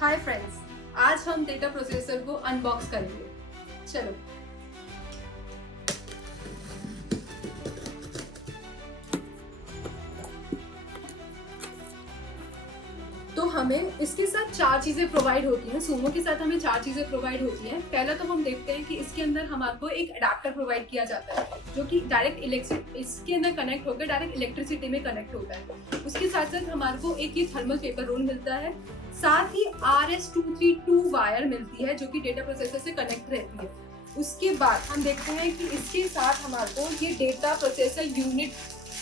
Hi friends, आज हम data processor को अनबॉक्स करेंगे। चलो। तो हमें इसके साथ चार चीजें प्रोवाइड होती हैं। सूमो के साथ हमें चार चीजें प्रोवाइड होती हैं। पहला तो हम देखते हैं कि इसके अंदर हमारे एक अडेप्टर प्रोवाइड किया जाता है जो कि डायरेक्ट इसके अंदर कनेक्ट होकर डायरेक्ट इलेक्ट्रिसिटी में कनेक्ट होता है। उसके साथ साथ हमारे को एक ये थर्मल पेपर रोल मिलता है, साथ ही RS232 वायर मिलती है जो कि डेटा प्रोसेसर से कनेक्ट रहती है। उसके बाद हम देखते हैं कि इसके साथ हमारे को ये डेटा प्रोसेसर यूनिट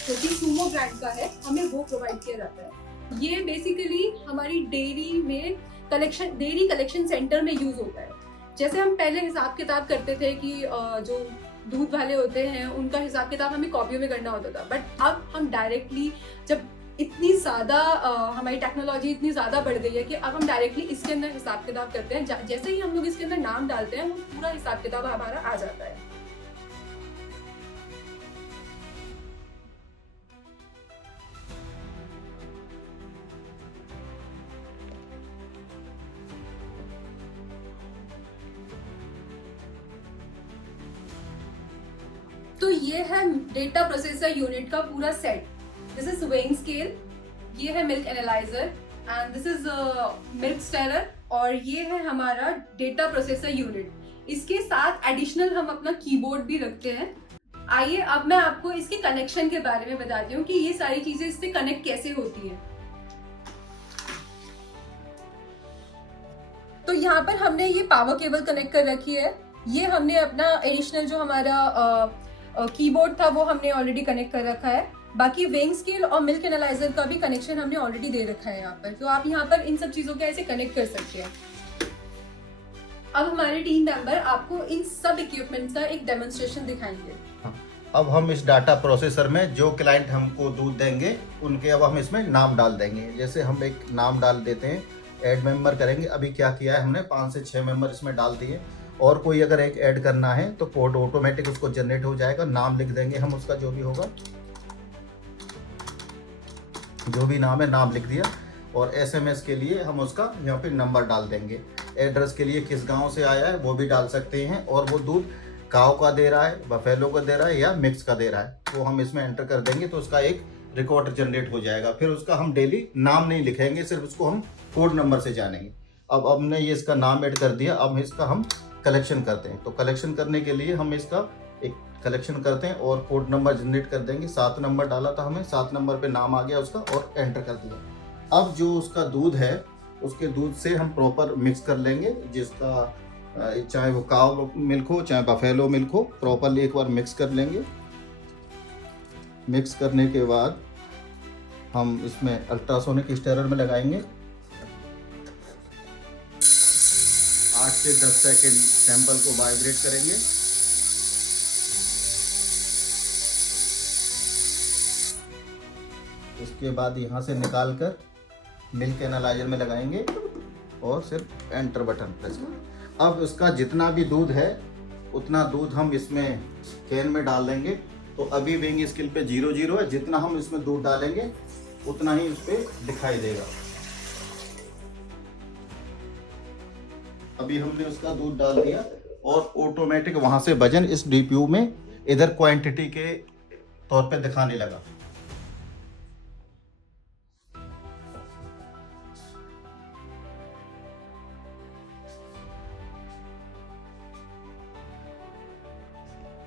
जो कि सूमो ब्रांड का है, हमें वो प्रोवाइड किया जाता है। ये बेसिकली हमारी डेयरी कलेक्शन सेंटर में यूज होता है। जैसे हम पहले हिसाब किताब करते थे कि जो दूध वाले होते हैं उनका हिसाब किताब हमें कॉपियों में करना होता था, बट अब हम डायरेक्टली जब इतनी ज़्यादा हमारी टेक्नोलॉजी इतनी ज़्यादा बढ़ गई है कि अब हम डायरेक्टली इसके अंदर हिसाब किताब करते हैं। जैसे ही हम लोग इसके अंदर नाम डालते हैं वो पूरा हिसाब किताब हमारा आ जाता है। तो ये है डेटा प्रोसेसर यूनिट का पूरा set. This is weighing scale, ये है milk analyser and this is milk स्टेरर, और ये है हमारा डेटा प्रोसेसर यूनिट। इसके साथ एडिशनल हम अपना कीबोर्ड भी रखते हैं। आइए अब मैं आपको इसके कनेक्शन के बारे में बताती हूँ कि ये सारी चीजें इससे कनेक्ट कैसे होती हैं। तो यहाँ पर हमने ये पावर केबल कनेक्ट कर रखी है। ये हमने अपना एडिशनल जो हमारा कीबोर्ड था वो हमने ऑलरेडी कनेक्ट कर रखा है। बाकी वेइंग स्केल और मिल्क एनालाइजर का भी कनेक्शन हमने ऑलरेडी दे रखा है यहाँ पर, तो आप यहाँ पर इन सब चीजों के ऐसे कनेक्ट कर सकते हैं। अब हमारे टीम मेंबर आपको इन सब इक्विपमेंट्स का एक डेमोन्स्ट्रेशन दिखाएंगे। अब हम इस डाटा प्रोसेसर में जो क्लाइंट हमको दूध देंगे उनके अब हम इसमें नाम डाल देंगे। जैसे हम एक नाम डाल देते हैं, ऐड मेंबर करेंगे। अभी क्या किया है हमने 5 से 6 मेंबर इसमें डाल दिए, और कोई अगर एक ऐड करना है तो कोड ऑटोमेटिक उसको जनरेट हो जाएगा। नाम लिख देंगे हम उसका, जो भी होगा, जो भी नाम है नाम लिख दिया। और SMS के लिए हम उसका यहाँ पे नंबर डाल देंगे। एड्रेस के लिए किस गांव से आया है वो भी डाल सकते हैं, और वो दूध काऊ का दे रहा है, बफेलो का दे रहा है या मिक्स का दे रहा है, वो हम इसमें एंटर कर देंगे तो उसका एक रिकॉर्ड जनरेट हो जाएगा। फिर उसका हम डेली नाम नहीं लिखेंगे, सिर्फ उसको हम कोड नंबर से जानेंगे। अब हमने ये इसका नाम ऐड कर दिया। अब इसका हम कलेक्शन करते हैं। तो कलेक्शन करने के लिए हम इसका एक कलेक्शन करते हैं और कोड नंबर जनरेट कर देंगे। 7 नंबर डाला था हमें, 7 नंबर पे नाम आ गया उसका और एंटर कर दिया। अब जो उसका दूध है उसके दूध से हम प्रॉपर मिक्स कर लेंगे, जिसका चाहे वो काव मिल्क हो चाहे बफेलो मिल्क हो, प्रॉपरली एक बार मिक्स कर लेंगे। मिक्स करने के बाद हम इसमें अल्ट्रासोनिक स्टेरर में लगाएंगे। 8 से 10 सेकेंड सैंपल को वाइब्रेट करेंगे। उसके बाद यहाँ से निकालकर मिल्क एनालाइजर में लगाएंगे और सिर्फ एंटर बटन प्रेस करें। अब उसका जितना भी दूध है उतना दूध हम इसमें कैन में डाल देंगे। तो अभी वेइंग स्केल पे 0 है, जितना हम इसमें दूध डालेंगे उतना ही इस पे दिखाई देगा। अभी हमने उसका दूध डाल दिया और ऑटोमेटिक वहां से वजन इस DPU में इधर क्वांटिटी के तौर पे दिखाने लगा।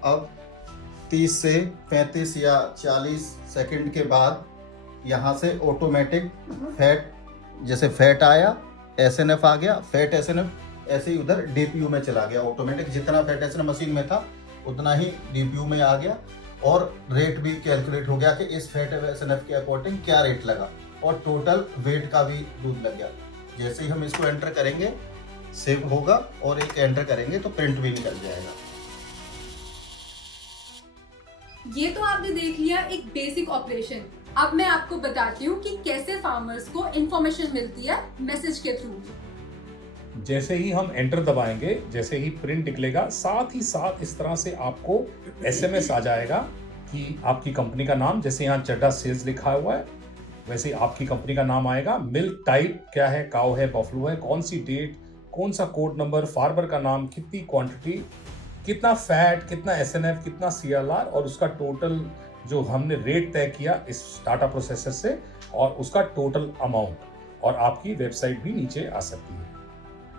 अब 30 से 35 या 40 सेकंड के बाद यहाँ से ऑटोमेटिक फैट, जैसे फैट आया SNF आ गया, फैट SNF ऐसे ही उधर DPU में चला गया ऑटोमेटिक। जितना फैट SNF मशीन में था उतना ही DPU में आ गया, और रेट भी कैलकुलेट हो गया कि इस फैट SNF के अकॉर्डिंग क्या रेट लगा, और टोटल वेट का भी दूध लग गया। जैसे ही हम इसको एंटर करेंगे सेव होगा, और एक एंटर करेंगे तो प्रिंट भी निकल जाएगा। ये तो आपने देख लिया एक बेसिक ऑपरेशन। अब मैं आपको बताती हूँ कि कैसे फार्मर्स को इंफॉर्मेशन मिलती है मैसेज के थ्रू। जैसे ही हम एंटर दबाएंगे, जैसे ही प्रिंट निकलेगा, साथ ही साथ इस तरह से आपको SMS आ जाएगा कि आपकी कंपनी का नाम, जैसे यहाँ चड्डा सेल्स लिखा हुआ है, वैसे आपकी कंपनी का नाम आएगा, मिल्क टाइप क्या है, काउ है, बफलो है, कौन सी डेट, कौन सा कोड नंबर, फार्मर का नाम, कितनी क्वांटिटी, कितना फैट, कितना एसएनएफ, कितना सीएलआर और उसका टोटल जो हमने रेट तय किया इस डाटा प्रोसेसर से और उसका टोटल अमाउंट, और आपकी वेबसाइट भी नीचे आ सकती है।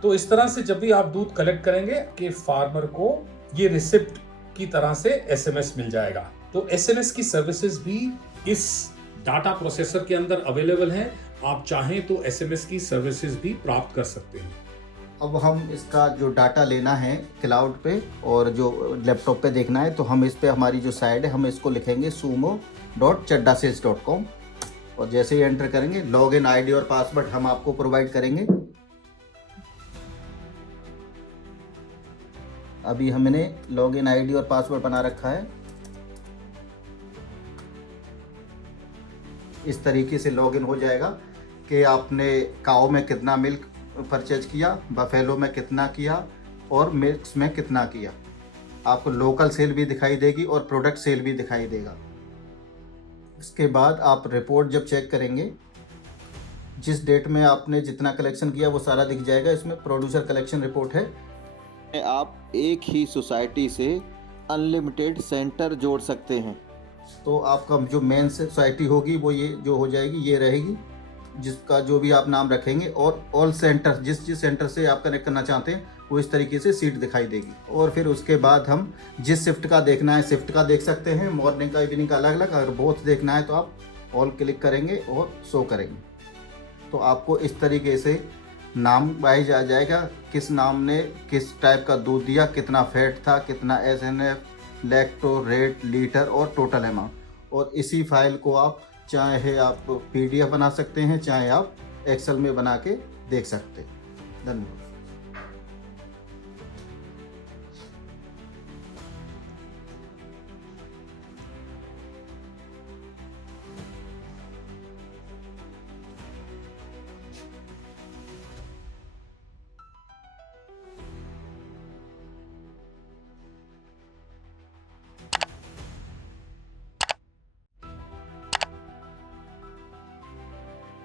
तो इस तरह से जब भी आप दूध कलेक्ट करेंगे कि फार्मर को ये रिसिप्ट की तरह से एसएमएस मिल जाएगा। तो एसएमएस की सर्विसेज भी इस डाटा प्रोसेसर के अंदर अवेलेबल हैं। आप चाहें तो एसएमएस की सर्विसेज भी प्राप्त कर सकते हैं। अब हम इसका जो डाटा लेना है क्लाउड पे और जो लैपटॉप पे देखना है, तो हम इस पे हमारी जो साइट है हम इसको लिखेंगे sumo.chaddasales.com और जैसे ही एंटर करेंगे लॉगिन आईडी और पासवर्ड हम आपको प्रोवाइड करेंगे। अभी हमने लॉगिन आईडी और पासवर्ड बना रखा है। इस तरीके से लॉगिन हो जाएगा कि आपने काऊ में कितना मिल्क परचेज किया, बफेलो में कितना किया और मिल्क्स में कितना किया। आपको लोकल सेल भी दिखाई देगी और प्रोडक्ट सेल भी दिखाई देगा। इसके बाद आप रिपोर्ट जब चेक करेंगे, जिस डेट में आपने जितना कलेक्शन किया वो सारा दिख जाएगा। इसमें प्रोड्यूसर कलेक्शन रिपोर्ट है। आप एक ही सोसाइटी से अनलिमिटेड सेंटर जोड़ सकते हैं। तो आपका जो मेन सोसाइटी होगी वो ये जो हो जाएगी, ये रहेगी, जिसका जो भी आप नाम रखेंगे और ऑल सेंटर जिस सेंटर से आप कनेक्ट करना चाहते हैं वो इस तरीके से सीट दिखाई देगी। और फिर उसके बाद हम जिस शिफ्ट का देखना है शिफ्ट का देख सकते हैं, मॉर्निंग का इवनिंग का अलग अलग। अगर बोथ देखना है तो आप ऑल क्लिक करेंगे और शो करेंगे तो आपको इस तरीके से नाम वाइज आ जाएगा, किस नाम ने किस टाइप का दूध दिया, कितना फैट था, कितना एसएनएफ, लैक्टो, रेट, लीटर और टोटल अमाउंट। और इसी फाइल को आप चाहे आप पीडीएफ बना सकते हैं, चाहे आप एक्सेल में बना के देख सकते हैं। धन्यवाद।